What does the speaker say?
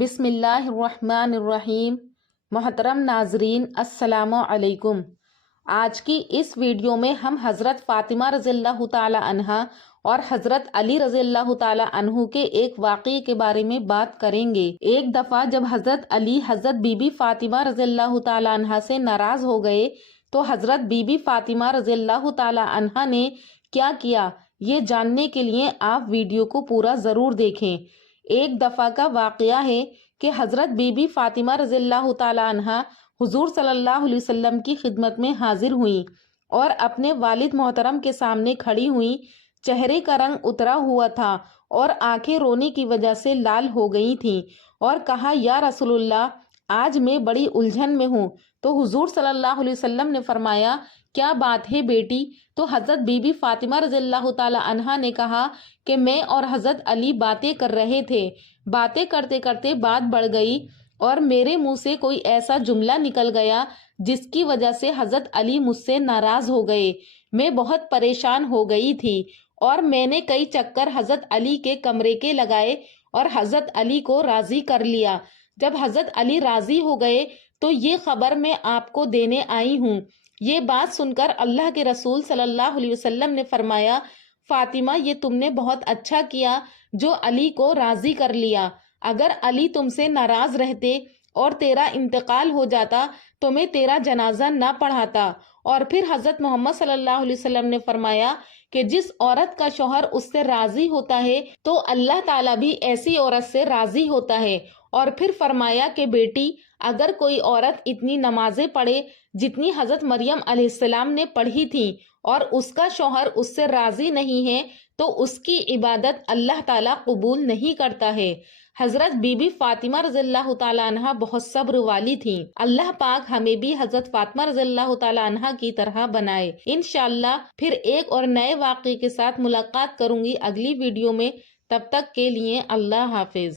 بسم اللہ الرحمن الرحیم۔ محترم ناظرین، السلام علیکم۔ آج کی اس ویڈیو میں ہم حضرت فاطمہ رضی اللہ تعالی عنہا اور حضرت علی رضی اللہ تعالی عنہ کے ایک واقعے کے بارے میں بات کریں گے۔ ایک دفعہ جب حضرت علی حضرت بی بی فاطمہ رضی اللہ تعالی عنہا سے ناراض ہو گئے تو حضرت بی بی فاطمہ رضی اللہ تعالی عنہا نے کیا کیا، یہ جاننے کے لیے آپ ویڈیو کو پورا ضرور دیکھیں۔ ایک دفعہ کا واقعہ ہے کہ حضرت بی بی فاطمہ رضی اللہ تعالی عنہا حضور صلی اللہ علیہ وسلم کی خدمت میں حاضر ہوئیں اور اپنے والد محترم کے سامنے کھڑی ہوئیں۔ چہرے کا رنگ اترا ہوا تھا اور آنکھیں رونے کی وجہ سے لال ہو گئی تھیں اور کہا، یا رسول اللہ، آج میں بڑی الجھن میں ہوں۔ تو حضور صلی اللہ علیہ وسلم نے فرمایا، کیا بات ہے بیٹی؟ تو حضرت بی بی فاطمہ رضی اللہ تعالی عنہا نے کہا کہ میں اور حضرت علی باتیں کر رہے تھے، باتیں کرتے کرتے بات بڑھ گئی اور میرے منہ سے کوئی ایسا جملہ نکل گیا جس کی وجہ سے حضرت علی مجھ سے ناراض ہو گئے۔ میں بہت پریشان ہو گئی تھی اور میں نے کئی چکر حضرت علی کے کمرے کے لگائے اور حضرت علی کو راضی کر لیا۔ جب حضرت علی راضی ہو گئے تو یہ خبر میں آپ کو دینے آئی ہوں۔ یہ بات سن کر اللہ کے رسول صلی اللہ علیہ وسلم نے فرمایا، فاطمہ، یہ تم نے بہت اچھا کیا جو علی کو راضی کر لیا۔ اگر علی تم سے ناراض رہتے اور تیرا انتقال ہو جاتا تو میں تیرا جنازہ نہ پڑھاتا۔ اور پھر حضرت محمد صلی اللہ علیہ وسلم نے فرمایا کہ جس عورت کا شوہر اس سے راضی ہوتا ہے تو اللہ تعالیٰ بھی ایسی عورت سے راضی ہوتا ہے۔ اور پھر فرمایا کہ بیٹی، اگر کوئی عورت اتنی نمازیں پڑھے جتنی حضرت مریم علیہ السلام نے پڑھی تھی اور اس کا شوہر اس سے راضی نہیں ہے تو اس کی عبادت اللہ تعالیٰ قبول نہیں کرتا ہے۔ حضرت بی بی فاطمہ رضی اللہ تعالیٰ عنہ بہت صبر والی تھیں۔ اللہ پاک ہمیں بھی حضرت فاطمہ رضی اللہ تعالیٰ عنہ کی طرح بنائے۔ انشاءاللہ پھر ایک اور نئے واقعے کے ساتھ ملاقات کروں گی اگلی ویڈیو میں۔ تب تک کے لیے اللہ حافظ۔